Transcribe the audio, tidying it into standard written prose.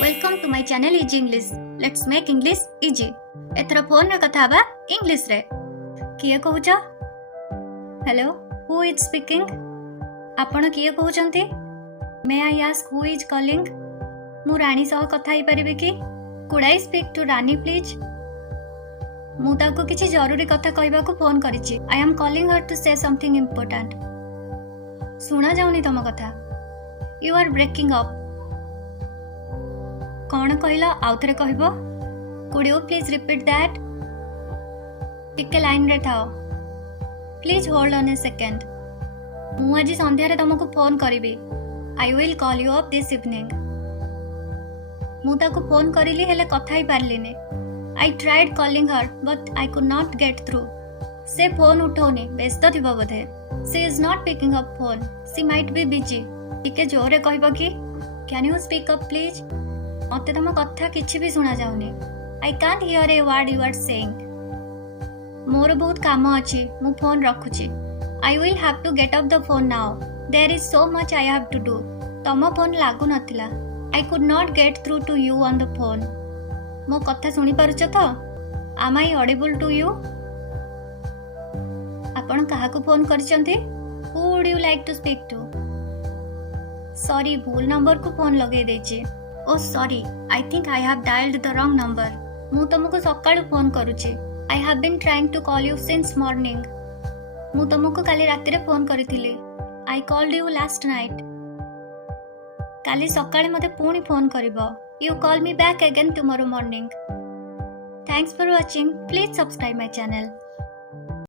Welcome to my channel easy English let's make English easy एथरा phone रे कथा बा इंग्लिश रे किए कहूछ हेलो हु इज स्पीकिंग आपण किए कहउचंती may I ask who is calling मु रानी सह कथा ही परिबे कि could I speak to Rani please मु ताको किछि जरूरी कथा कहबा को फोन करिछि I am calling her to say something important सुना जाउनी तम कथा यू आर ब्रेकिंग अप कौन कहला आउथरे कहबो could you please repeat that टिके लाइन रे थाओ please hold on a second मु आज संध्या रे तुमको फोन करिबी I will call you up this evening मु ताको फोन करिली हेले कथा ही पारलिने I tried calling her but I could not get through से फोन उठौनी व्यस्त थिबो बोधे she is not picking up phone she might be busy टिके जोरे कहबो कि can you speak up please मते तम कथा किछि भी सुना जाउनी I can't hear a word you are saying मोर बहुत काम अछि मु फोन रखुछि I will have to get up the phone now there is so much I have to do तम फोन लागु नथिला I could not get through to you on the phone मो कथा सुनी पारुछ तो am I audible to you आपण काहा को फोन करचंती who would you like to speak to sorry भूल नंबर को फोन लगे देछि oh sorry I think I have dialled the wrong number मु तुमको सकाळु फोन करूची I have been trying to call you since morning मु तुमको काली राति रे फोन करिथिली I called you last night काली सकाळे मते पुणी फोन करिवो you call me back again tomorrow morning thanks for watching please subscribe my channel.